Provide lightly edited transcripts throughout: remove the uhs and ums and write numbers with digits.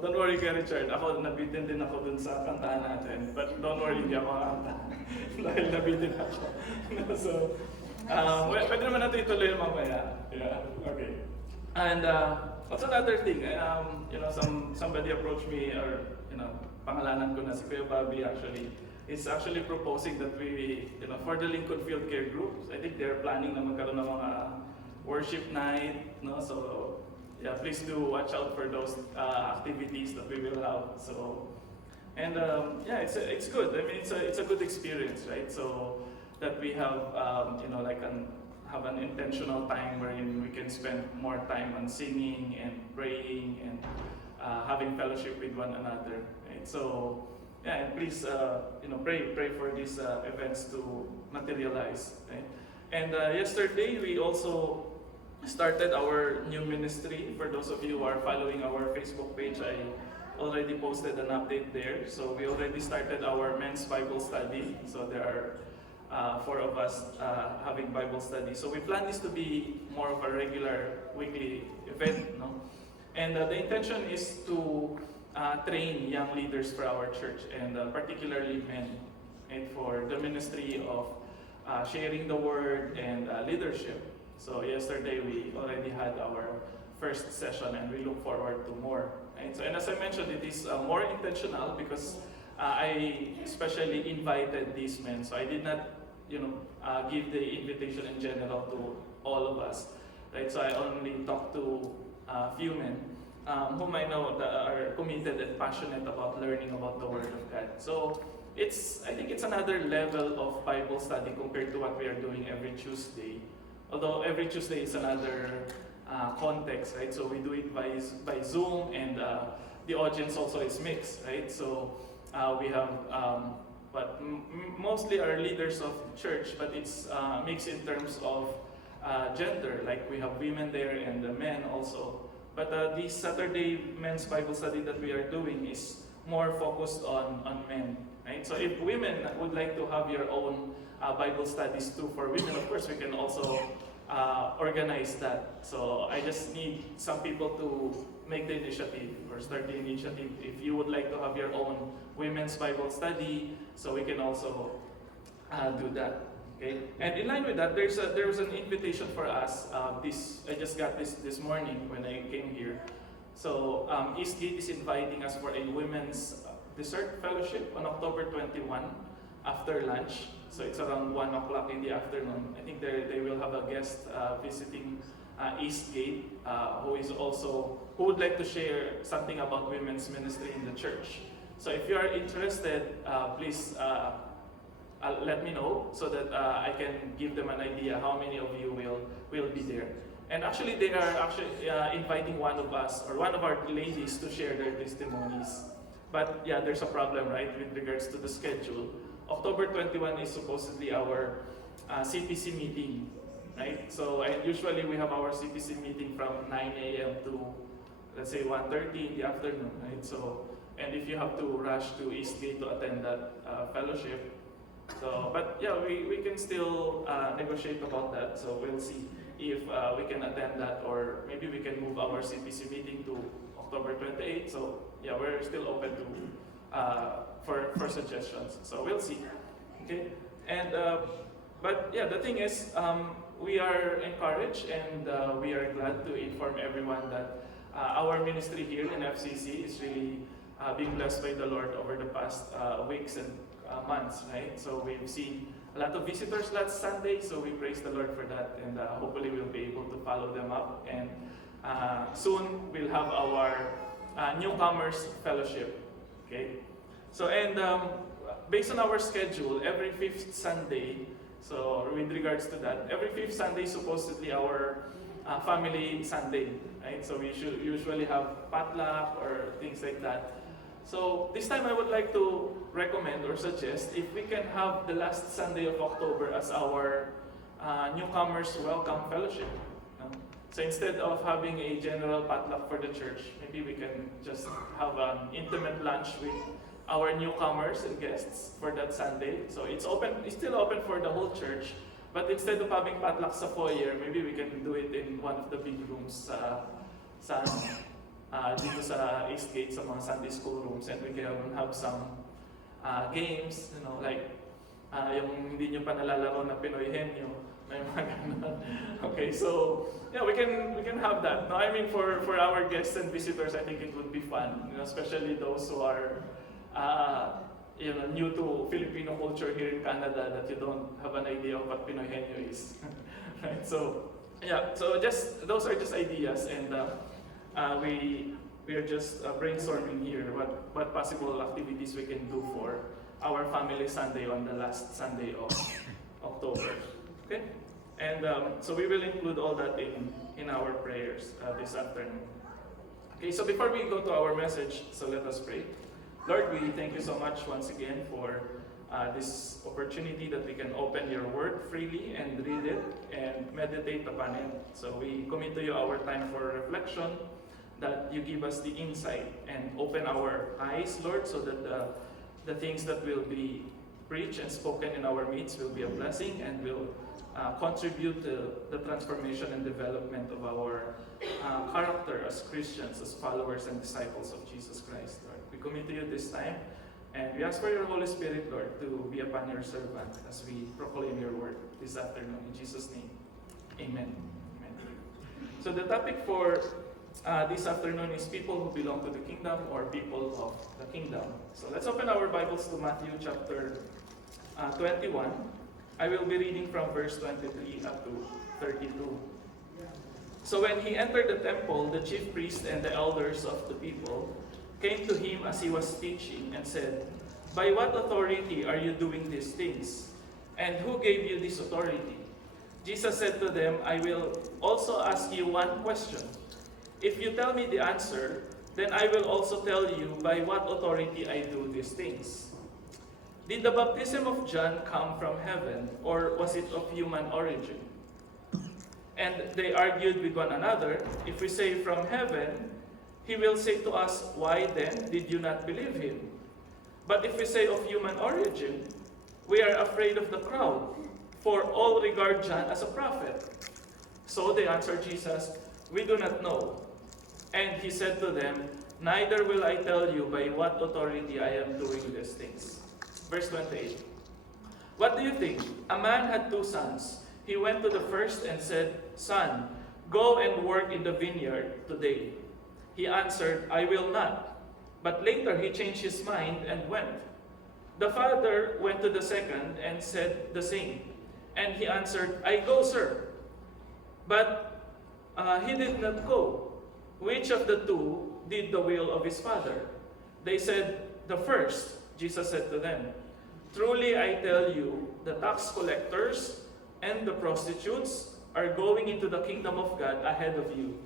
don't worry kay Richard. Ako, nabitin din ako dun sa kantahan natin. But don't worry, hindi ako kanta. Dahil nabitin ako. So, pwede naman natin ituloy mamaya. Yeah, okay. And what's another thing? Somebody approached me, or pangalanan ko na si Kuya Bobby actually, is actually proposing that we, for the Lincoln Field Care Groups, I think they're planning na magkaroon ng mga worship night, no? So, yeah, please do watch out for those activities that we will have. So, and yeah, it's good. I mean, it's a good experience, right? So that we have, have an intentional time wherein we can spend more time on singing and praying and having fellowship with one another. Right? So, yeah, and please, pray for these events to materialize. Right? And yesterday we also started our new ministry. For those of you who are following our Facebook page, I already posted an update there. So we already started our men's Bible study. So there are 4 of us having Bible study. So we plan this to be more of a regular weekly event, no? And the intention is to train young leaders for our church, and particularly men, and for the ministry of sharing the word and leadership. So yesterday we already had our first session, and we look forward to more. Right? So, and as I mentioned, it is more intentional because I especially invited these men. So I did not, give the invitation in general to all of us. Right? So I only talked to a few men whom I know that are committed and passionate about learning about the Word of God. So I think it's another level of Bible study compared to what we are doing every Tuesday. Although every Tuesday is another context, right? So we do it by Zoom, and the audience also is mixed, right? So we have, but mostly are leaders of the church, but it's mixed in terms of gender. Like we have women there and the men also. But the Saturday men's Bible study that we are doing is more focused on men, right? So if women would like to have your own Bible studies too for women, of course we can also organize that. So I just need some people to make the initiative or start the initiative. If you would like to have your own women's Bible study, so we can also do that. Okay, and in line with that, there was an invitation for us. I just got this morning when I came here. So Eastgate is inviting us for a women's dessert fellowship on October 21 after lunch. So it's around 1 o'clock in the afternoon. I think they will have a guest visiting Eastgate who would like to share something about women's ministry in the church. So if you are interested, please let me know so that I can give them an idea how many of you will be there. And actually, they are inviting one of us or one of our ladies to share their testimonies. But yeah, there's a problem, right, with regards to the schedule. October 21 is supposedly our CPC meeting, right? So usually we have our CPC meeting from 9 a.m. to, let's say, 1:30 in the afternoon, right? So, and if you have to rush to Eastgate to attend that fellowship, so, but yeah, we can still negotiate about that. So we'll see if we can attend that, or maybe we can move our CPC meeting to October 28. So yeah, we're still open to for suggestions. So we'll see. Okay, and but yeah, the thing is, we are encouraged and we are glad to inform everyone that our ministry here in FCC is really being blessed by the Lord over the past weeks and months, right? So we've seen a lot of visitors last Sunday, so we praise the Lord for that, and hopefully we'll be able to follow them up. And soon we'll have our newcomers fellowship. Okay, so and based on our schedule, every 5th Sunday, so with regards to that, every 5th Sunday is supposedly our family Sunday, right? So we should usually have potluck or things like that. So this time I would like to recommend or suggest if we can have the last Sunday of October as our newcomers welcome fellowship. So instead of having a general potluck for the church, maybe we can just have an intimate lunch with our newcomers and guests for that Sunday. So it's still open for the whole church, but instead of having potluck sa foyer, maybe we can do it in one of the big rooms sa dito sa Eastgate sa mga Sunday school rooms, and we can have some games, like yung hindi nyo pa nalalaro na Pinoy Henyo, may mga ganun. Okay, so yeah, we can have that. No, I mean for our guests and visitors, I think it would be fun, especially those who are new to Filipino culture here in Canada, that you don't have an idea of what Pinoy Henyo is. Right? So yeah, so those are just ideas, and we are just brainstorming here what possible activities we can do for our family Sunday on the last Sunday of October. Okay, and so we will include all that in our prayers this afternoon. Okay, so before we go to our message, so let us pray. Lord, we thank you so much once again for this opportunity that we can open your word freely and read it and meditate upon it. So we commit to you our time for reflection, that you give us the insight and open our eyes, Lord, so that the things that will be preached and spoken in our midst will be a blessing and will contribute to the transformation and development of our character as Christians, as followers and disciples of Jesus Christ, Lord. We commit to you this time, and we ask for your Holy Spirit, Lord, to be upon your servant as we proclaim your word this afternoon. In Jesus' name, amen. Amen. So the topic for this afternoon is people who belong to the kingdom, or people of the kingdom. So let's open our Bibles to Matthew chapter 21. I will be reading from verse 23 up to 32. So when he entered the temple, the chief priests and the elders of the people came to him as he was teaching and said, "By what authority are you doing these things? And who gave you this authority?" Jesus said to them, "I will also ask you one question. If you tell me the answer, then I will also tell you by what authority I do these things. Did the baptism of John come from heaven, or was it of human origin?" And they argued with one another, "If we say from heaven, he will say to us, 'Why then did you not believe him?' But if we say of human origin, we are afraid of the crowd, for all regard John as a prophet." So they answered Jesus, "We do not know." And he said to them, "Neither will I tell you by what authority I am doing these things." Verse 28. "What do you think? A man had 2 sons. He went to the first and said, 'Son, go and work in the vineyard today.' He answered, 'I will not.' But later he changed his mind and went. The father went to the second and said the same. And he answered, 'I go, sir.' But he did not go. Which of the 2 did the will of his father?" They said, "The first." Jesus said to them, "Truly I tell you, the tax collectors and the prostitutes are going into the kingdom of God ahead of you.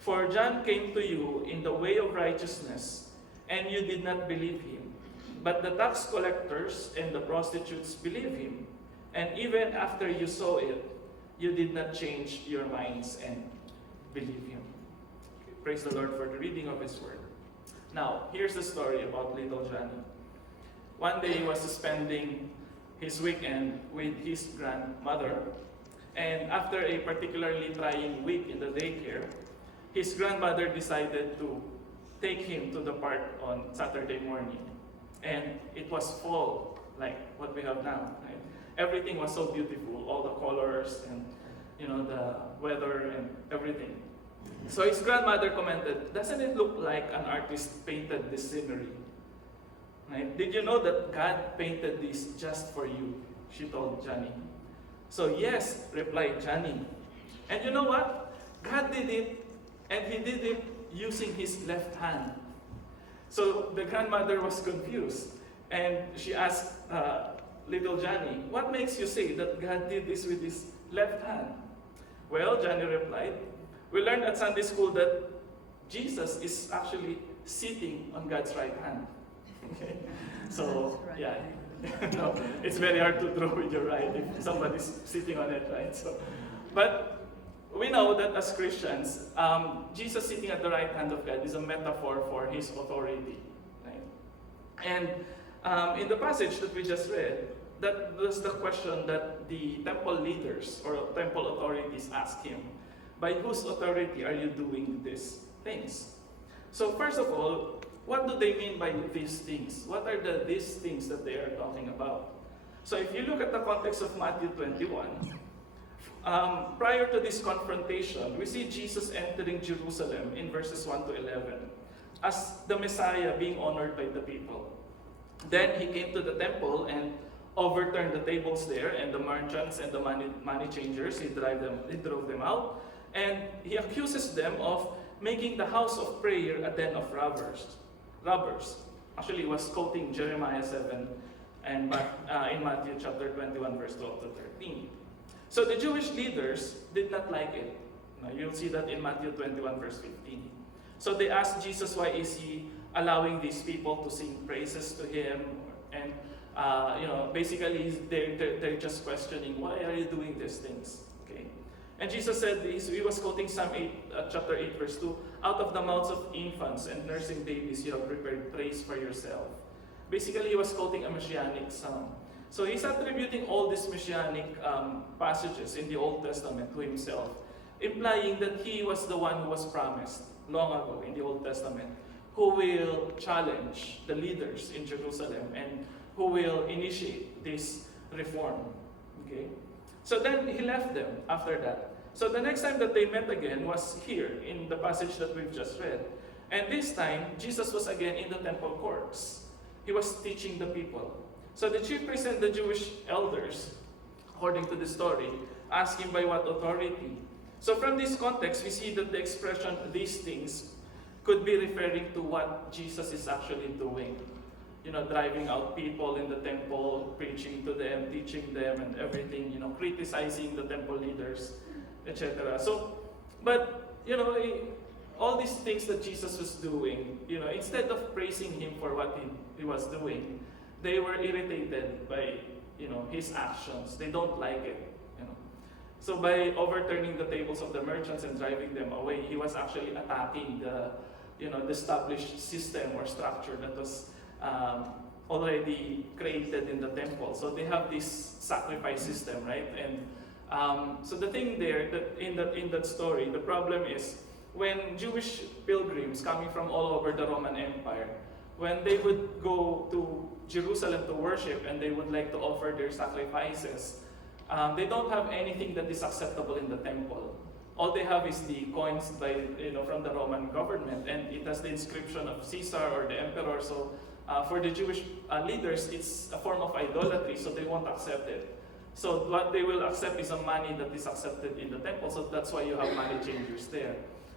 For John came to you in the way of righteousness, and you did not believe him. But the tax collectors and the prostitutes believe him. And even after you saw it, you did not change your minds and believe him." Praise the Lord for the reading of his word. Now, here's the story about little Johnny. One day he was spending his weekend with his grandmother. And after a particularly trying week in the daycare, his grandmother decided to take him to the park on Saturday morning. And it was fall, like what we have now. Right? Everything was so beautiful, all the colors and the weather and everything. So his grandmother commented, "Doesn't it look like an artist painted this scenery? Right? Did you know that God painted this just for you?" she told Johnny. So "Yes," replied Johnny. And you know what? God did it, and he did it using his left hand. So the grandmother was confused, and she asked little Johnny, "What makes you say that God did this with his left hand?" Well, Johnny replied, "We learned at Sunday school that Jesus is actually sitting on God's right hand." Okay? So, yeah. No, it's very hard to draw with your right if somebody's sitting on it, right? So, but we know that as Christians, Jesus sitting at the right hand of God is a metaphor for his authority. Right? And in the passage that we just read, that was the question that the temple leaders or temple authorities asked him. By whose authority are you doing these things? So first of all, what do they mean by these things? What are these things that they are talking about? So if you look at the context of Matthew 21, prior to this confrontation, we see Jesus entering Jerusalem in verses 1 to 11 as the Messiah being honored by the people. Then he came to the temple and overturned the tables there, and the merchants and the money changers, he drove them out, and he accuses them of making the house of prayer a den of robbers. Actually, he was quoting Jeremiah 7 and in Matthew chapter 21, verse 12 to 13. So the Jewish leaders did not like it. Now, you'll see that in Matthew 21, verse 15. So they asked Jesus, why is he allowing these people to sing praises to him? And basically they're just questioning, why are you doing these things? Okay. And Jesus said this, he was quoting Psalm 8, chapter 8, verse 2, out of the mouths of infants and nursing babies you have prepared praise for yourself. Basically, he was quoting a messianic psalm. So he's attributing all these messianic passages in the Old Testament to himself, implying that he was the one who was promised long ago in the Old Testament, who will challenge the leaders in Jerusalem and who will initiate this reform. Okay? So then he left them after that. So the next time that they met again was here in the passage that we've just read. And this time, Jesus was again in the temple courts. He was teaching the people. So the chief priests and the Jewish elders, according to the story, asked him by what authority. So from this context, we see that the expression, these things, could be referring to what Jesus is actually doing. Driving out people in the temple, preaching to them, teaching them, and everything, criticizing the temple leaders, etc. So, but, all these things that Jesus was doing, instead of praising him for what he was doing, they were irritated by, his actions. They don't like it, So by overturning the tables of the merchants and driving them away, he was actually attacking the established system or structure that was already created in the temple. So they have this sacrifice system, right? And so the thing there, that in that story, the problem is when Jewish pilgrims coming from all over the Roman Empire, when they would go to Jerusalem to worship and they would like to offer their sacrifices, they don't have anything that is acceptable in the temple. All they have is the coins from the Roman government, and it has the inscription of Caesar or the emperor. So for the Jewish leaders, it's a form of idolatry, so they won't accept it. So what they will accept is a money that is accepted in the temple, so that's why you have money changers there.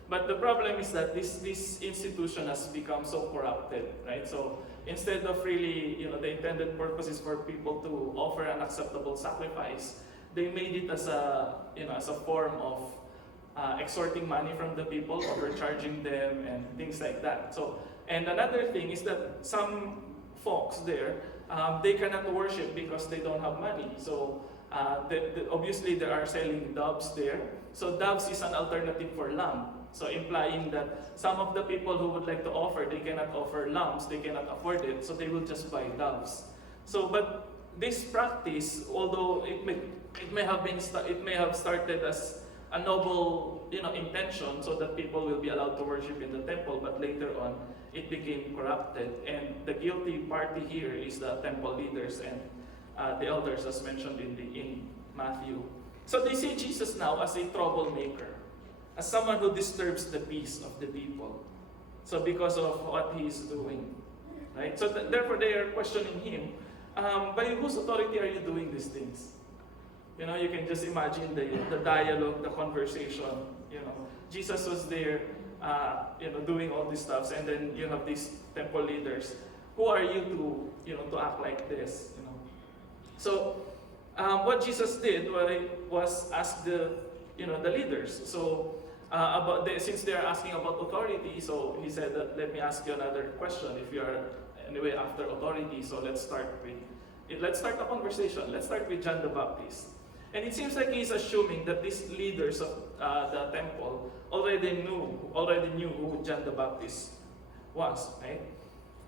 But the problem is that this institution has become so corrupted, right? So instead of really, the intended purpose is for people to offer an acceptable sacrifice, they made it as a form of extorting money from the people, overcharging them, and things like that. So, and another thing is that some folks there, they cannot worship because they don't have money. So, obviously they are selling doves there. So doves is an alternative for lamb. So implying that some of the people who would like to offer, they cannot offer lambs, they cannot afford it, so they will just buy doves. So, but this practice, although it may have started as a noble, intention, so that people will be allowed to worship in the temple, but later on, it became corrupted, and the guilty party here is the temple leaders and the elders, as mentioned in Matthew. So they see Jesus now as a troublemaker, as someone who disturbs the peace of the people. So because of what he is doing, right? So therefore they are questioning him. By whose authority are you doing these things? You can just imagine the dialogue, the conversation. Jesus was there, doing all these stuff, and then you have these temple leaders. Who are you to act like this? So what Jesus did was ask the leaders. So since they are asking about authority, so he said that, let me ask you another question. If you are anyway after authority, so let's start a conversation. Let's start with John the Baptist. And it seems like he's assuming that these leaders of the temple already knew who John the Baptist was, right?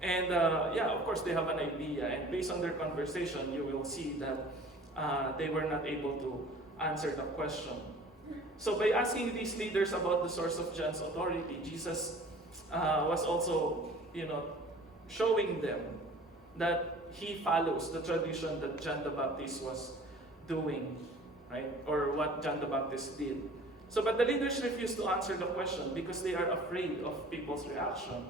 And of course they have an idea, and based on their conversation, you will see that they were not able to answer the question. So by asking these leaders about the source of John's authority, Jesus was also, showing them that he follows the tradition that John the Baptist was doing, right? Or what John the Baptist did. So, but the leaders refused to answer the question because they are afraid of people's reaction.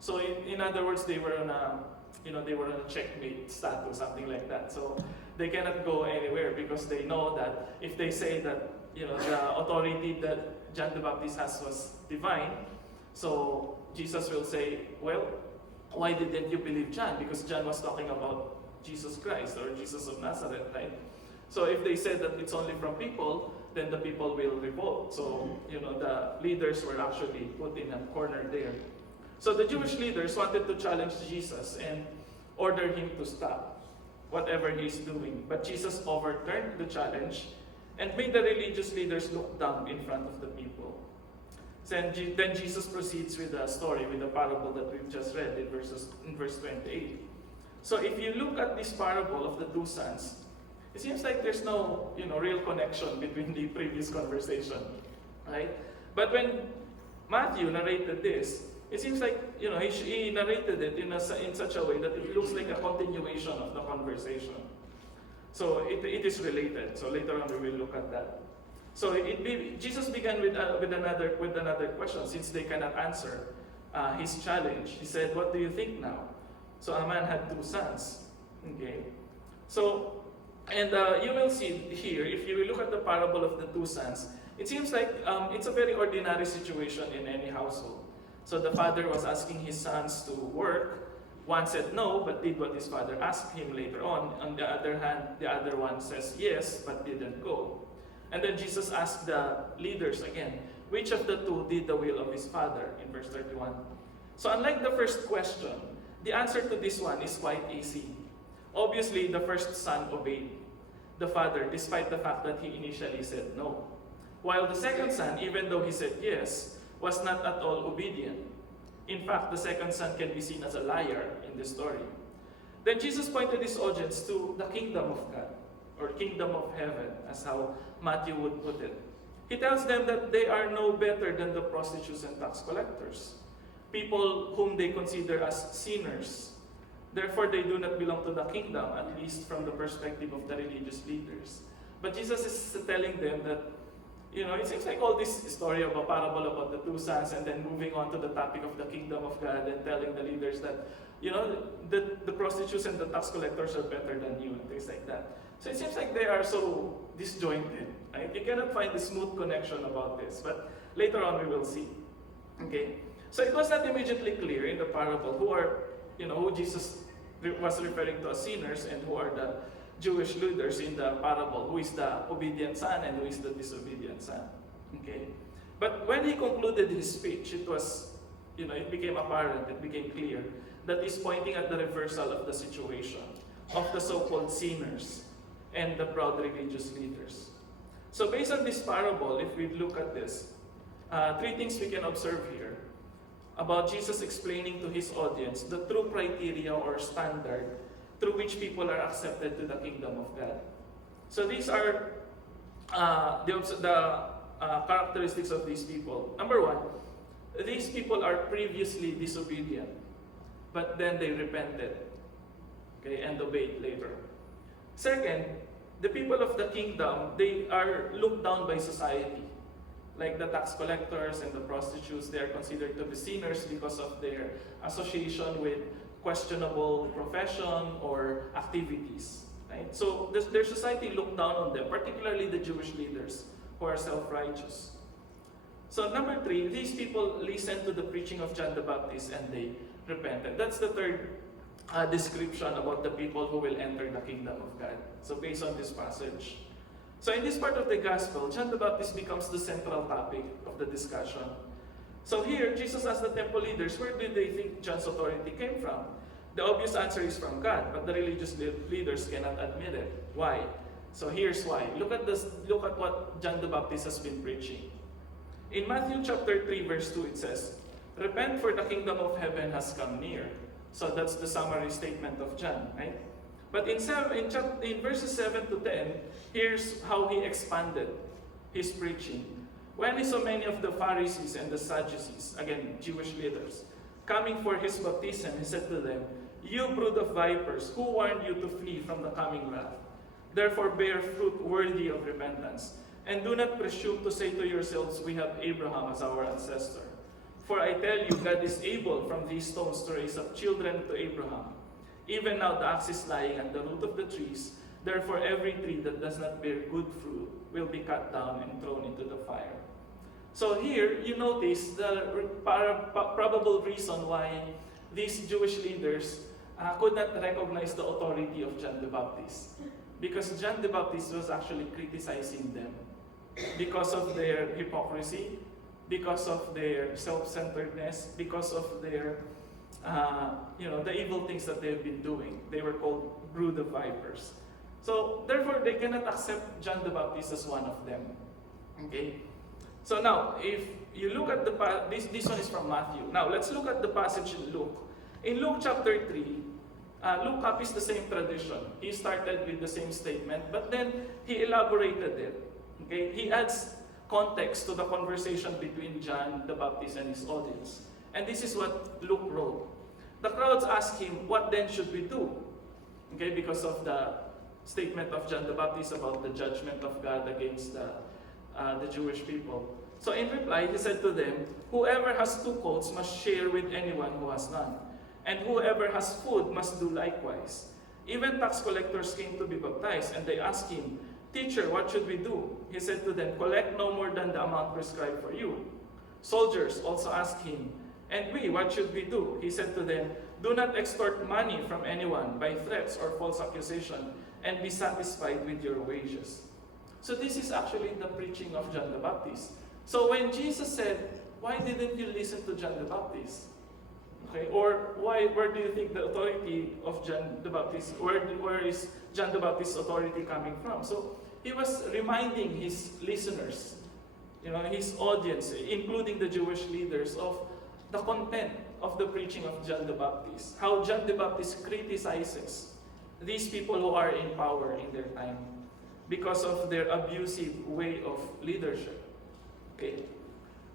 So, in other words, they were on a checkmate status, something like that. So, they cannot go anywhere because they know that if they say that, the authority that John the Baptist has was divine, so Jesus will say, well, why didn't you believe John? Because John was talking about Jesus Christ or Jesus of Nazareth, right? So if they said that it's only from people, then the people will revolt. So, the leaders were actually put in a corner there. So the Jewish leaders wanted to challenge Jesus and order him to stop whatever he's doing. But Jesus overturned the challenge and made the religious leaders look down in front of the people. Then Jesus proceeds with a story, with a parable that we've just read in verse 28. So if you look at this parable of the two sons, it seems like there's no, real connection between the previous conversation, right? But when Matthew narrated this, it seems like, he narrated it in such a way that it looks like a continuation of the conversation. So it is related. So later on we will look at that. So Jesus began with another question, since they cannot answer his challenge. He said, "What do you think now?" So a man had two sons. Okay, so and you will see here, if you look at the parable of the two sons, it seems like it's a very ordinary situation in any household. So the father was asking his sons to work. One said no, but did what his father asked him later on. On the other hand, the other one says yes, but didn't go. And then Jesus asked the leaders again, which of the two did the will of his father, in verse 31. So unlike the first question, the answer to this one is quite easy. Obviously, the first son obeyed the father, despite the fact that he initially said no. While the second son, even though he said yes, was not at all obedient. In fact, the second son can be seen as a liar in this story. Then Jesus pointed his audience to the kingdom of God, or kingdom of heaven, as how Matthew would put it. He tells them that they are no better than the prostitutes and tax collectors, people whom they consider as sinners. Therefore, they do not belong to the kingdom, at least from the perspective of the religious leaders. But Jesus is telling them that, it seems like all this story of a parable about the two sons, and then moving on to the topic of the kingdom of God, and telling the leaders that, the prostitutes and the tax collectors are better than you, and things like that. So it seems like they are so disjointed, right? You cannot find a smooth connection about this, but later on we will see. Okay? So it was not immediately clear in the parable who Jesus was referring to as sinners and who are the Jewish leaders in the parable, who is the obedient son and who is the disobedient son. Okay? But when he concluded his speech, it was, it became apparent, it became clear that he's pointing at the reversal of the situation of the so-called sinners and the proud religious leaders. So based on this parable, if we look at this, three things we can observe here about Jesus explaining to his audience the true criteria or standard through which people are accepted to the kingdom of God. So these are the characteristics of these people. Number one, these people are previously disobedient, but then they repented, okay, and obeyed later. Second, the people of the kingdom, they are looked down by society. Like the tax collectors and the prostitutes, they are considered to be sinners because of their association with questionable profession or activities. Right? So their society looked down on them, particularly the Jewish leaders who are self-righteous. So number three, these people listened to the preaching of John the Baptist and they repented. That's the third description about the people who will enter the kingdom of God. So based on this passage. So in this part of the gospel, John the Baptist becomes the central topic of the discussion. So here, Jesus asked the temple leaders, where did they think John's authority came from? The obvious answer is from God, but the religious leaders cannot admit it. Why? So here's why. Look at what John the Baptist has been preaching. In Matthew chapter 3, verse 2, it says, "Repent, for the kingdom of heaven has come near." So that's the summary statement of John, right? But in verses 7 to 10, here's how he expanded his preaching. When he saw many of the Pharisees and the Sadducees, again, Jewish leaders, coming for his baptism, he said to them, "You brood of vipers, who warned you to flee from the coming wrath? Therefore bear fruit worthy of repentance. And do not presume to say to yourselves, 'We have Abraham as our ancestor.' For I tell you, God is able from these stones to raise up children to Abraham. Even now the axe is lying at the root of the trees. Therefore every tree that does not bear good fruit will be cut down and thrown into the fire." So here, you notice the probable reason why these Jewish leaders could not recognize the authority of John the Baptist. Because John the Baptist was actually criticizing them because of their hypocrisy, because of their self-centeredness, because of their, the evil things that they've been doing. They were called brood of vipers. So therefore, they cannot accept John the Baptist as one of them. Okay? So now, if you look at this one is from Matthew. Now, let's look at the passage in Luke. In Luke chapter 3, Luke copies the same tradition. He started with the same statement, but then he elaborated it. Okay? He adds context to the conversation between John the Baptist and his audience. And this is what Luke wrote. The crowds asked him, "What then should we do?" Okay, because of the statement of John the Baptist about the judgment of God against the Jewish people. So in reply, he said to them, "Whoever has 2 coats must share with anyone who has none. And whoever has food must do likewise." Even tax collectors came to be baptized, and they asked him, "Teacher, what should we do?" He said to them, "Collect no more than the amount prescribed for you." Soldiers also asked him, "And we, what should we do?" He said to them, "Do not extort money from anyone by threats or false accusation, and be satisfied with your wages." So this is actually the preaching of John the Baptist. So when Jesus said, "Why didn't you listen to John the Baptist?" Okay, or where do you think the authority of John the Baptist, where is John the Baptist's authority coming from? So he was reminding his listeners, his audience, including the Jewish leaders, of the content of the preaching of John the Baptist. How John the Baptist criticizes these people who are in power in their time because of their abusive way of leadership. Okay.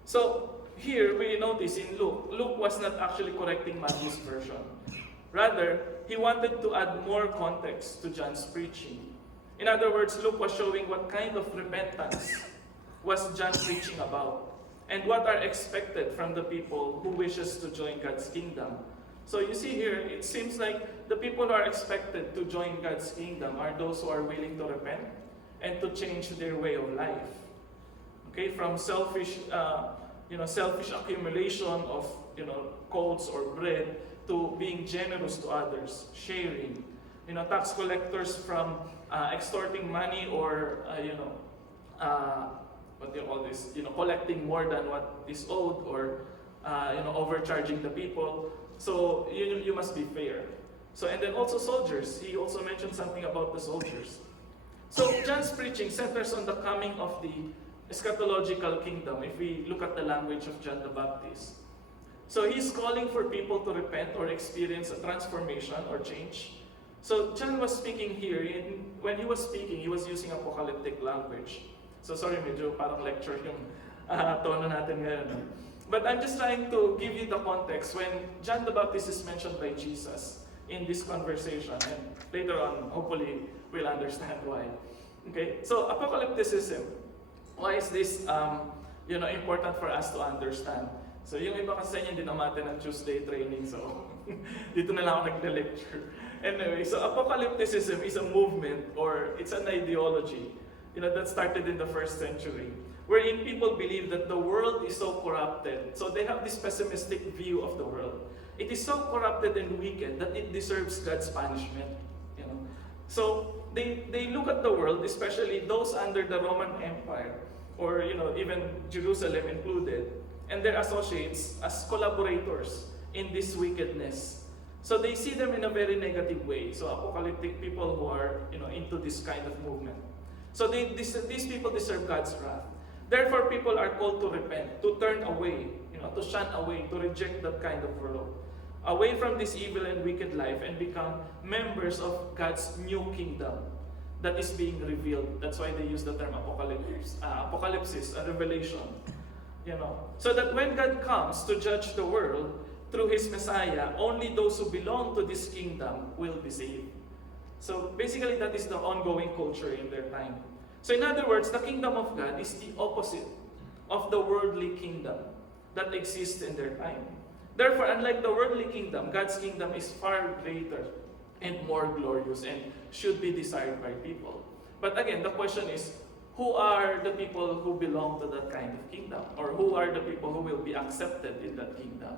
So here we notice in Luke was not actually correcting Matthew's version. Rather, he wanted to add more context to John's preaching. In other words, Luke was showing what kind of repentance was John preaching about, and what are expected from the people who wishes to join God's kingdom. So you see here, it seems like the people who are expected to join God's kingdom are those who are willing to repent and to change their way of life. Okay, from selfish accumulation of coats or bread to being generous to others, sharing. Tax collectors from extorting money or collecting more than what is owed, or overcharging the people. So you must be fair. So, and then also soldiers. He also mentioned something about the soldiers. So John's preaching centers on the coming of the eschatological kingdom, if we look at the language of John the Baptist. So he's calling for people to repent or experience a transformation or change. So John was speaking here, when he was speaking, he was using apocalyptic language. So sorry, medyo parang lecture yung tono natin ngayon. But I'm just trying to give you the context when John the Baptist is mentioned by Jesus in this conversation, and later on, hopefully, we'll understand why. Okay, so apocalypticism. Why is this important for us to understand? So yung iba kasi hindi naman ng Tuesday training, so dito na lang ako nag-lecture. Anyway, so apocalypticism is a movement, or it's an ideology, that started in the 1st century, wherein people believe that the world is so corrupted. So they have this pessimistic view of the world. It is so corrupted and wicked that it deserves God's punishment. So they look at the world, especially those under the Roman Empire, or even Jerusalem included, and their associates as collaborators in this wickedness. So they see them in a very negative way. So apocalyptic people who are into this kind of movement. So these people deserve God's wrath. Therefore, people are called to repent, to turn away, to shun away, to reject that kind of world, away from this evil and wicked life, and become members of God's new kingdom. that is being revealed. That's why they use the term apocalypsis, a revelation. So that when God comes to judge the world through His Messiah, only those who belong to this kingdom will be saved. So basically, that is the ongoing culture in their time. So in other words, the kingdom of God is the opposite of the worldly kingdom that exists in their time. Therefore, unlike the worldly kingdom, God's kingdom is far greater and more glorious and should be desired by people. But again, the question is, who are the people who belong to that kind of kingdom? Or who are the people who will be accepted in that kingdom?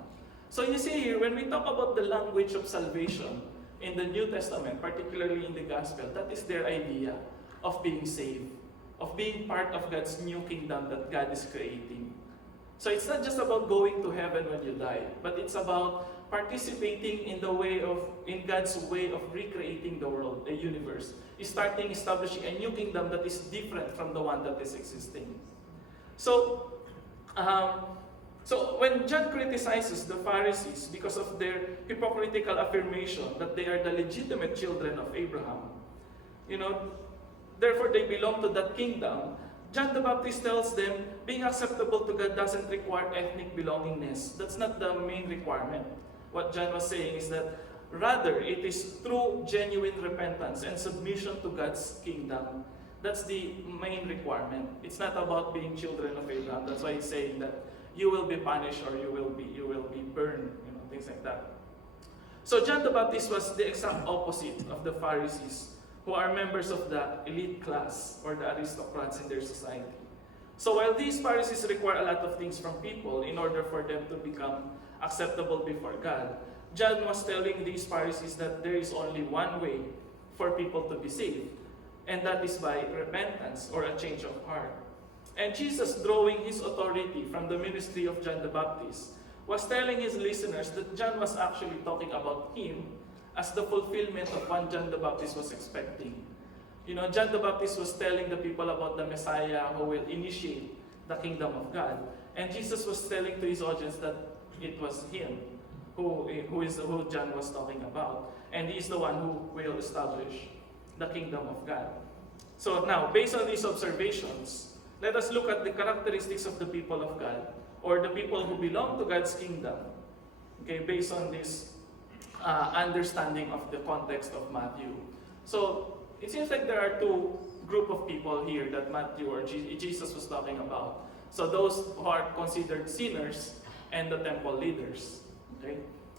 So you see here, when we talk about the language of salvation in the New Testament, particularly in the Gospel, that is their idea of being saved, of being part of God's new kingdom that God is creating. So it's not just about going to heaven when you die, but it's about participating in God's way of recreating the world, the universe, establishing a new kingdom that is different from the one that is existing. So when John criticizes the Pharisees because of their hypocritical affirmation that they are the legitimate children of Abraham, therefore they belong to that kingdom, John the Baptist tells them being acceptable to God doesn't require ethnic belongingness. That's not the main requirement. What John was saying is that rather it is through genuine repentance and submission to God's kingdom. That's the main requirement. It's not about being children of Abraham. That's why he's saying that you will be punished or you will be burned, things like that. So John the Baptist was the exact opposite of the Pharisees, who are members of the elite class or the aristocrats in their society. So while these Pharisees require a lot of things from people in order for them to become acceptable before God, John was telling these Pharisees that there is only one way for people to be saved, and that is by repentance or a change of heart. And Jesus, drawing his authority from the ministry of John the Baptist, was telling his listeners that John was actually talking about him as the fulfillment of what John the Baptist was expecting. John the Baptist was telling the people about the Messiah who will initiate the kingdom of God. And Jesus was telling to his audience that it was him who John was talking about. And he is the one who will establish the kingdom of God. So now, based on these observations, let us look at the characteristics of the people of God, or the people who belong to God's kingdom, based on this understanding of the context of Matthew. So it seems like there are two group of people here that Matthew or Jesus was talking about. So those who are considered sinners and the temple leaders.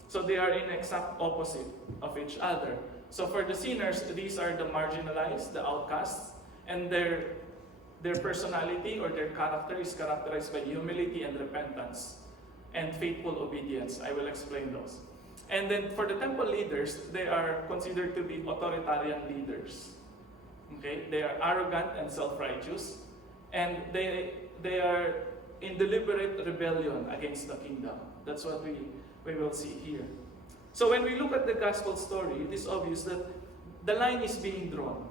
So they are in exact opposite of each other. So for the sinners, these are the marginalized, the outcasts, and their personality or their character is characterized by humility and repentance and faithful obedience. I will explain those. And then for the temple leaders, they are considered to be authoritarian leaders. They are arrogant and self-righteous, and they are in deliberate rebellion against the kingdom. That's what we will see here. So when we look at the gospel story, it is obvious that the line is being drawn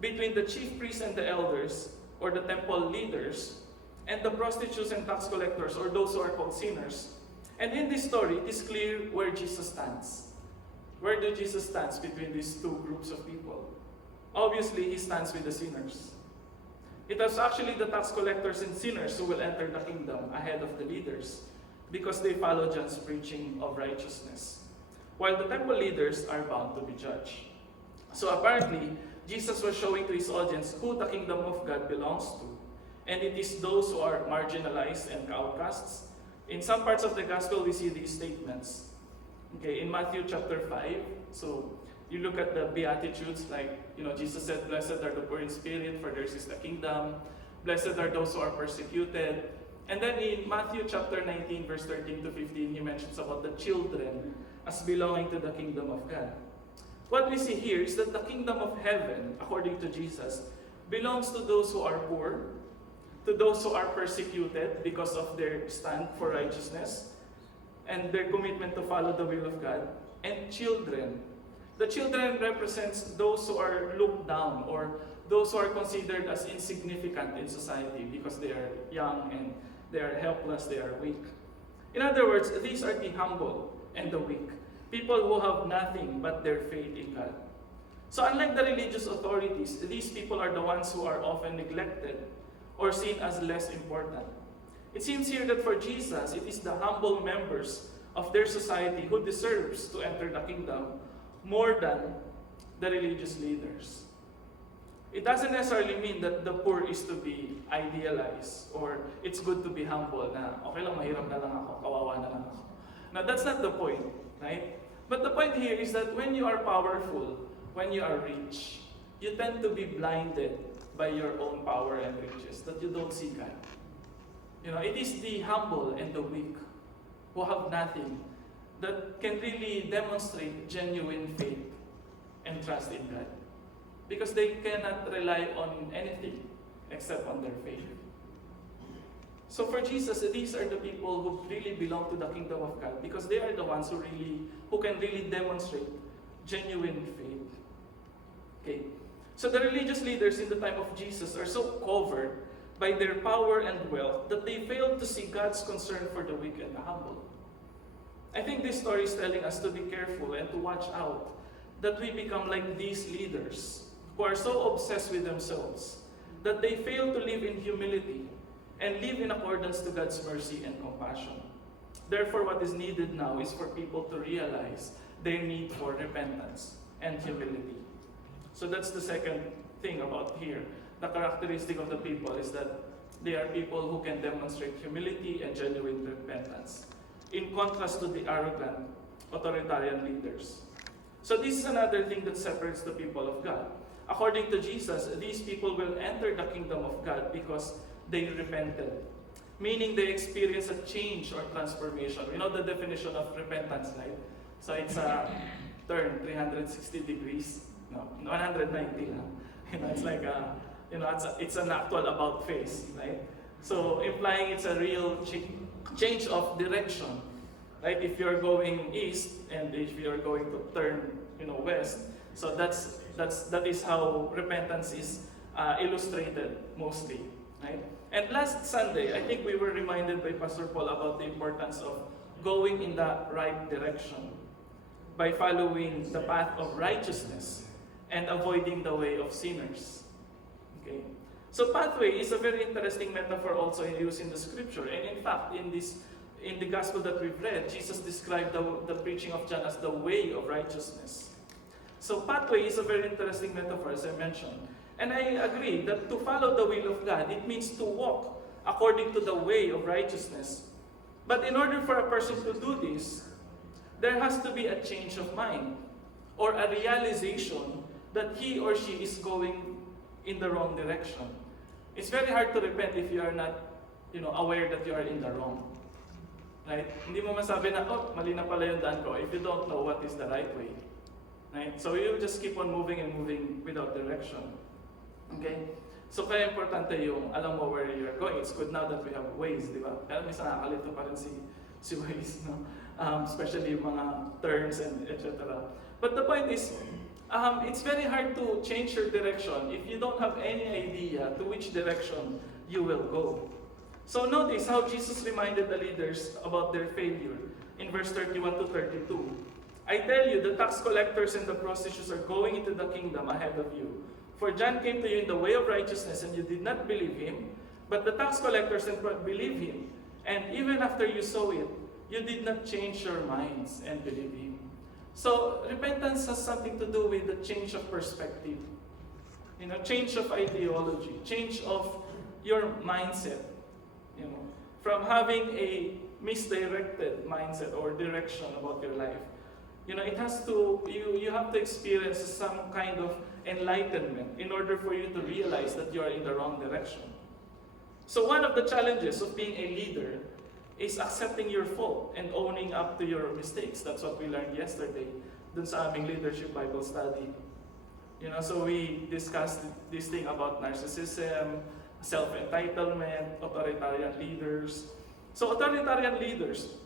between the chief priests and the elders, or the temple leaders, and the prostitutes and tax collectors, or those who are called sinners. And in this story, it is clear where Jesus stands. Where do Jesus stand between these two groups of people? Obviously, he stands with the sinners. It was actually the tax collectors and sinners who will enter the kingdom ahead of the leaders, because they follow John's preaching of righteousness, while the temple leaders are bound to be judged. So apparently, Jesus was showing to his audience who the kingdom of God belongs to. And it is those who are marginalized and outcasts. In some parts of the gospel, we see these statements. In Matthew chapter 5, so you look at the Beatitudes, like, Jesus said, "Blessed are the poor in spirit, for theirs is the kingdom. Blessed are those who are persecuted." And then in Matthew chapter 19, verse 13 to 15, he mentions about the children as belonging to the kingdom of God. What we see here is that the kingdom of heaven, according to Jesus, belongs to those who are poor, to those who are persecuted because of their stand for righteousness and their commitment to follow the will of God, and children. The children represents those who are looked down, or those who are considered as insignificant in society because they are young and they are helpless, they are weak. In other words, these are the humble and the weak, people who have nothing but their faith in God. So unlike the religious authorities, these people are the ones who are often neglected or seen as less important. It seems here that for Jesus, it is the humble members of their society who deserves to enter the kingdom more than the religious leaders. It doesn't necessarily mean that the poor is to be idealized or it's good to be humble na okay lang, mahirap na lang ako, kawawa na lang ako. Now, that's not the point, right? But the point here is that when you are powerful, when you are rich, you tend to be blinded by your own power and riches, that you don't see God. You know, it is the humble and the weak who have nothing that can really demonstrate genuine faith and trust in God. Because they cannot rely on anything except on their faith. So for Jesus, these are the people who really belong to the kingdom of God because they are the ones who can really demonstrate genuine faith. Okay. So the religious leaders in the time of Jesus are so covered by their power and wealth that they fail to see God's concern for the weak and the humble. I think this story is telling us to be careful and to watch out that we become like these leaders who are so obsessed with themselves that they fail to live in humility and live in accordance to God's mercy and compassion. Therefore, what is needed now is for people to realize their need for repentance and humility. So that's the second thing about here. The characteristic of the people is that they are people who can demonstrate humility and genuine repentance, in contrast to the arrogant, authoritarian leaders. So this is another thing that separates the people of God. According to Jesus, these people will enter the kingdom of God because they repented, meaning they experience a change or transformation. We know the definition of repentance, right? So it's a turn 360 degrees, no, 190. You know, it's like it's an actual about face, right? So implying it's a real change of direction, right? If you're going east and if you're going to turn, west, so that is how repentance is illustrated mostly, right? And last Sunday, I think we were reminded by Pastor Paul about the importance of going in the right direction by following the path of righteousness and avoiding the way of sinners. Okay. So pathway is a very interesting metaphor also used in the scripture. And in fact, in the gospel that we've read, Jesus described the preaching of John as the way of righteousness. So pathway is a very interesting metaphor, as I mentioned. And I agree that to follow the will of God, it means to walk according to the way of righteousness. But in order for a person to do this, there has to be a change of mind or a realization that he or she is going in the wrong direction. It's very hard to repent if you are not, aware that you are in the wrong. Right? Hindi mo masabi na, mali na pala yung daan ko if you don't know what is the right way. Right? So you just keep on moving and moving without direction. Okay? So kaya importante yung alam mo where you're going. It's good now that we have Waze, di ba? Kaya minsan nakakalito pa rin si Waze, no? Especially yung mga turns and etc. But the point is, it's very hard to change your direction if you don't have any idea to which direction you will go. So notice how Jesus reminded the leaders about their failure in verse 31 to 32. I tell you, the tax collectors and the prostitutes are going into the kingdom ahead of you. For John came to you in the way of righteousness, and you did not believe him, but the tax collectors did not believe him. And even after you saw it, you did not change your minds and believe him. So repentance has something to do with the change of perspective, change of ideology, change of your mindset. From having a misdirected mindset or direction about your life. It has to, you have to experience some kind of enlightenment in order for you to realize that you are in the wrong direction. So one of the challenges of being a leader is accepting your fault and owning up to your mistakes. That's what we learned yesterday dun sa aming leadership Bible study. So we discussed this thing about narcissism, self-entitlement, authoritarian leaders. So authoritarian leaders,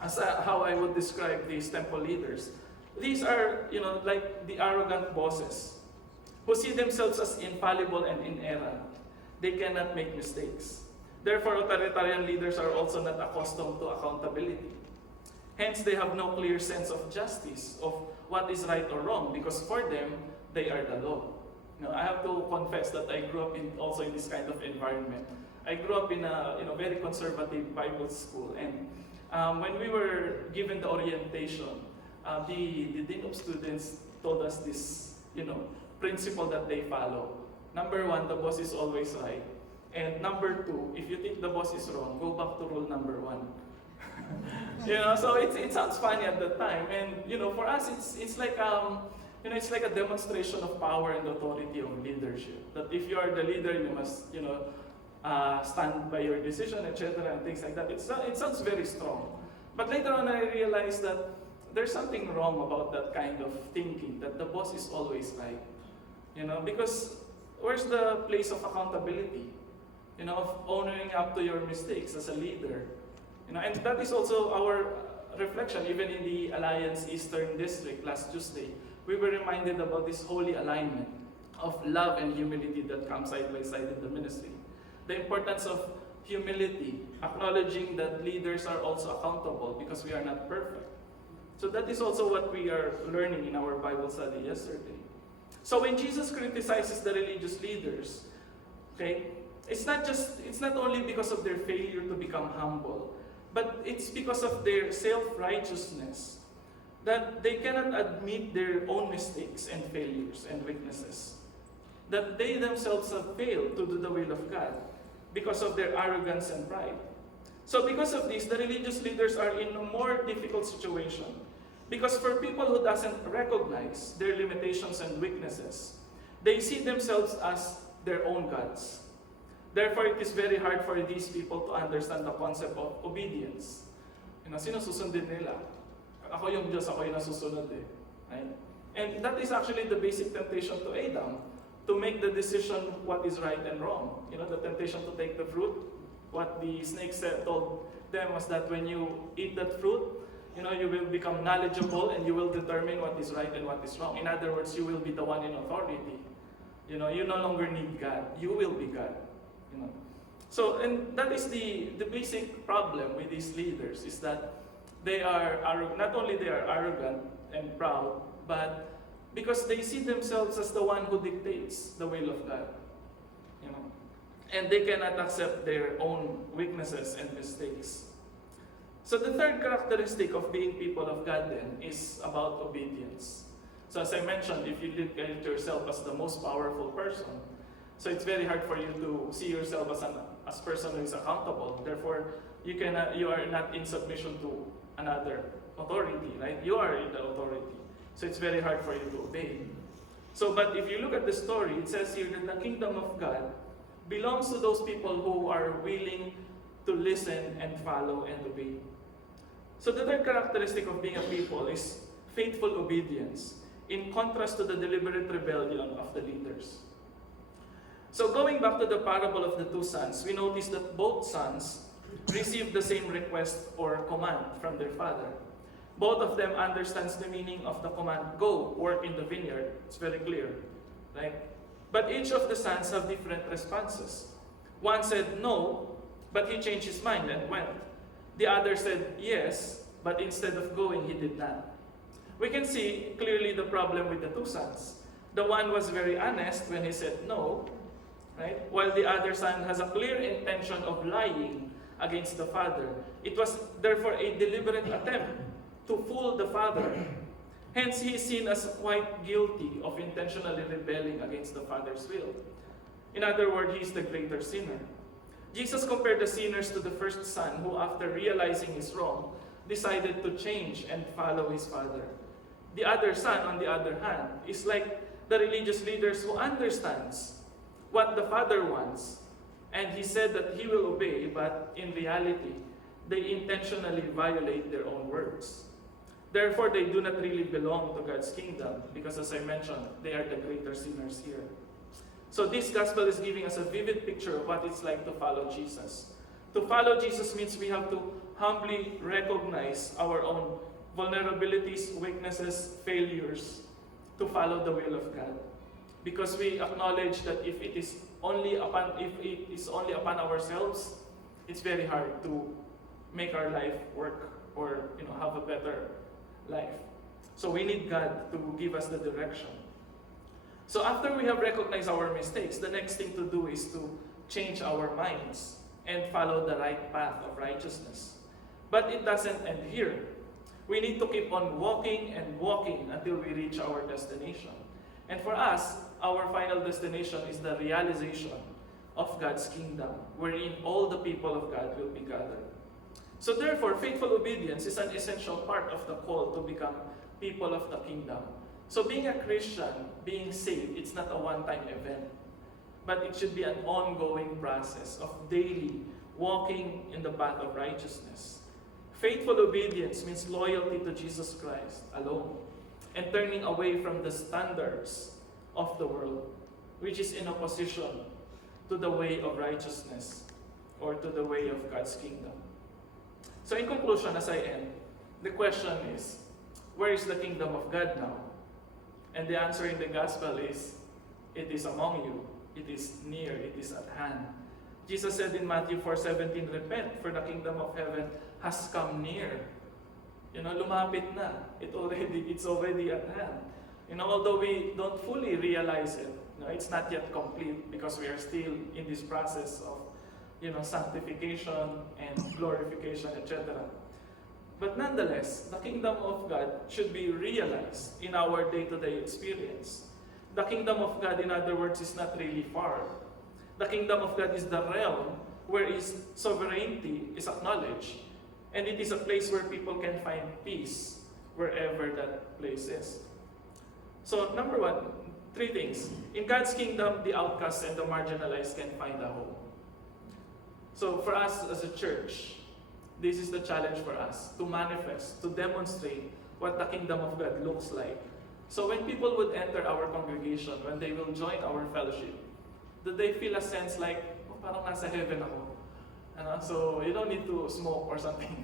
as how I would describe these temple leaders, these are, like the arrogant bosses who see themselves as infallible and inerrant. They cannot make mistakes. Therefore, authoritarian leaders are also not accustomed to accountability. Hence, they have no clear sense of justice, of what is right or wrong, because for them, they are the law. I have to confess that I grew up also in this kind of environment. I grew up in a very conservative Bible school, and when we were given the orientation, the dean of students told us this principle that they follow. Number one, the boss is always right. And number two, if you think the boss is wrong, go back to rule number one. So it sounds funny at the time, and for us it's like it's like a demonstration of power and authority of leadership. That if you are the leader, you must stand by your decision, etc., and things like that. It sounds very strong, but later on I realized that there's something wrong about that kind of thinking. That the boss is always right, because where's the place of accountability? Of owning up to your mistakes as a leader. And that is also our reflection, even in the Alliance Eastern District last Tuesday. We were reminded about this holy alignment of love and humility that comes side by side in the ministry. The importance of humility, acknowledging that leaders are also accountable because we are not perfect. So that is also what we are learning in our Bible study yesterday. So when Jesus criticizes the religious leaders, it's not only because of their failure to become humble, but it's because of their self-righteousness, that they cannot admit their own mistakes and failures and weaknesses, that they themselves have failed to do the will of God because of their arrogance and pride. So because of this, the religious leaders are in a more difficult situation, because for people who doesn't recognize their limitations and weaknesses, they see themselves as their own gods. Therefore, it is very hard for these people to understand the concept of obedience. Sino susundin nila? Ako yung Diyos, ako yung nasusunod eh. Right? And that is actually the basic temptation to Adam, to make the decision what is right and wrong. The temptation to take the fruit. What the snake told them was that when you eat that fruit, you will become knowledgeable and you will determine what is right and what is wrong. In other words, you will be the one in authority. You no longer need God. You will be God. So, and that is the basic problem with these leaders, is that they are not only they are arrogant and proud, but because they see themselves as the one who dictates the will of God. And they cannot accept their own weaknesses and mistakes. So the third characteristic of being people of God then is about obedience. So as I mentioned, if you look at yourself as the most powerful person, so it's very hard for you to see yourself as a person who is accountable. Therefore, you are not in submission to another authority, right? You are in the authority. So it's very hard for you to obey. So, but if you look at the story, it says here that the kingdom of God belongs to those people who are willing to listen and follow and obey. So the third characteristic of being a people is faithful obedience, in contrast to the deliberate rebellion of the leaders. So going back to the parable of the two sons, we notice that both sons received the same request or command from their father. Both of them understands the meaning of the command, go, work in the vineyard. It's very clear, right? But each of the sons have different responses. One said no, but he changed his mind and went. The other said yes, but instead of going, he did not. We can see clearly the problem with the two sons. The one was very honest when he said no, right? While the other son has a clear intention of lying against the father. It was therefore a deliberate attempt to fool the father. Hence, he is seen as quite guilty of intentionally rebelling against the father's will. In other words, he is the greater sinner. Jesus compared the sinners to the first son who, after realizing his wrong, decided to change and follow his father. The other son, on the other hand, is like the religious leaders who understands what the father wants, and he said that he will obey, but in reality, they intentionally violate their own words. Therefore, they do not really belong to God's kingdom, because as I mentioned, they are the greater sinners here. So this gospel is giving us a vivid picture of what it's like to follow Jesus. To follow Jesus means we have to humbly recognize our own vulnerabilities, weaknesses, failures, to follow the will of God. Because we acknowledge that if it is only upon ourselves, it's very hard to make our life work or have a better life. So we need God to give us the direction. So after we have recognized our mistakes, the next thing to do is to change our minds and follow the right path of righteousness. But it doesn't end here. We need to keep on walking and walking until we reach our destination. And for us, our final destination is the realization of God's kingdom, wherein all the people of God will be gathered. So therefore, faithful obedience is an essential part of the call to become people of the kingdom. So being a Christian, being saved, it's not a one-time event, but it should be an ongoing process of daily walking in the path of righteousness. Faithful obedience means loyalty to Jesus Christ alone and turning away from the standards of the world, which is in opposition to the way of righteousness or to the way of God's kingdom. So in conclusion, as I end, the question is, where is the kingdom of God now? And the answer in the gospel is, it is among you, it is near, it is at hand. Jesus said in Matthew 4:17, repent, for the kingdom of heaven has come near. Lumapit na. It's already at hand. Although we don't fully realize it, it's not yet complete because we are still in this process of, sanctification and glorification, etc. But nonetheless, the kingdom of God should be realized in our day-to-day experience. The kingdom of God, in other words, is not really far. The kingdom of God is the realm where His sovereignty is acknowledged. And it is a place where people can find peace wherever that place is. So, number one, three things. In God's kingdom, the outcasts and the marginalized can find a home. So, for us as a church, this is the challenge for us, to manifest, to demonstrate what the kingdom of God looks like. So when people would enter our congregation, when they will join our fellowship, do they feel a sense like, parang nasa heaven ako? So you don't need to smoke or something.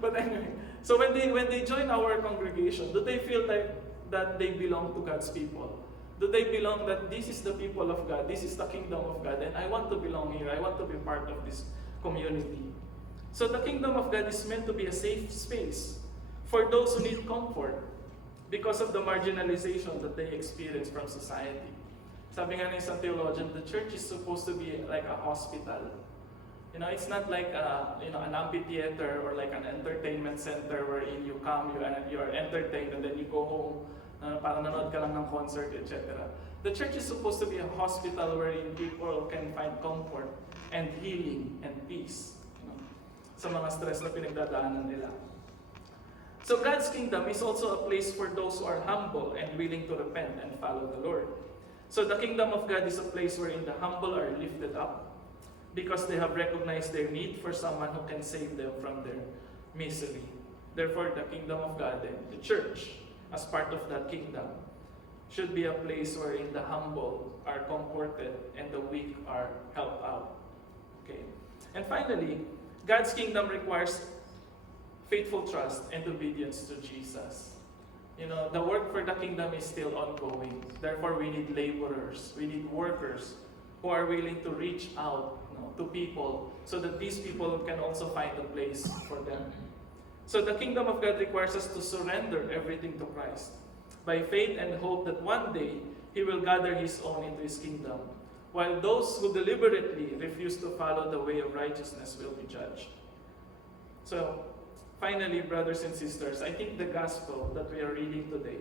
But anyway, so when they join our congregation, do they feel like that they belong to God's people? Do they belong that this is the people of God, this is the kingdom of God, and I want to belong here, I want to be part of this community? So the kingdom of God is meant to be a safe space for those who need comfort because of the marginalization that they experience from society. Sabi nga ng isang theologian, the church is supposed to be like a hospital. It's not like an amphitheater or like an entertainment center wherein you come, you are entertained, and then you go home, parang nanood ka lang ng concert, etc. The church is supposed to be a hospital wherein people can find comfort and healing and peace sa mga stress na pinagdadaanan nila. So God's kingdom is also a place for those who are humble and willing to repent and follow the Lord. So the kingdom of God is a place wherein the humble are lifted up because they have recognized their need for someone who can save them from their misery. Therefore, the kingdom of God and the church, as part of that kingdom, should be a place wherein the humble are comforted and the weak are helped out. Okay. And finally, God's kingdom requires faithful trust and obedience to Jesus. The work for the kingdom is still ongoing. Therefore, we need laborers, we need workers who are willing to reach out to people so that these people can also find a place for them. So the kingdom of God requires us to surrender everything to Christ by faith and hope that one day He will gather His own into His kingdom, while those who deliberately refuse to follow the way of righteousness will be judged. So, finally, brothers and sisters, I think the gospel that we are reading today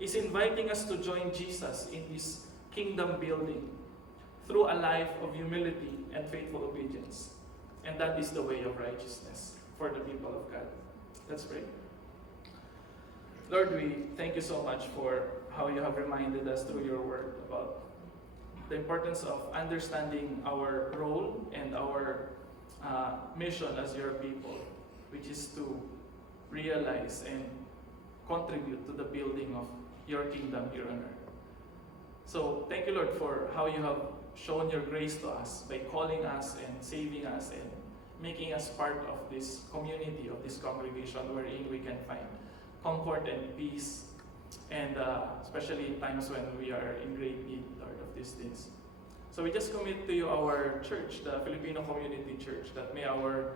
is inviting us to join Jesus in His kingdom building through a life of humility and faithful obedience. And that is the way of righteousness for the people of God. Let's pray. Lord, we thank you so much for how you have reminded us through your word about the importance of understanding our role and our mission as your people, which is to realize and contribute to the building of your kingdom here on earth. So thank you, Lord, for how you have shown your grace to us by calling us and saving us and making us part of this community, of this congregation wherein we can find comfort and peace, and especially in times when we are in great need, Lord, of these things. So we just commit to you our church, the Filipino Community Church, that may our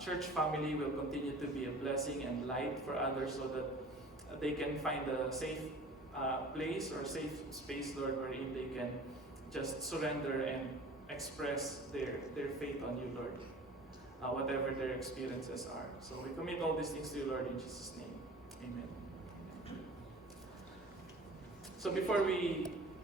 church family will continue to be a blessing and light for others so that they can find a safe place or safe space, Lord, wherein they can just surrender and express their faith on you, Lord, whatever their experiences are. So we commit all these things to you, Lord, in Jesus' name. Amen. So before we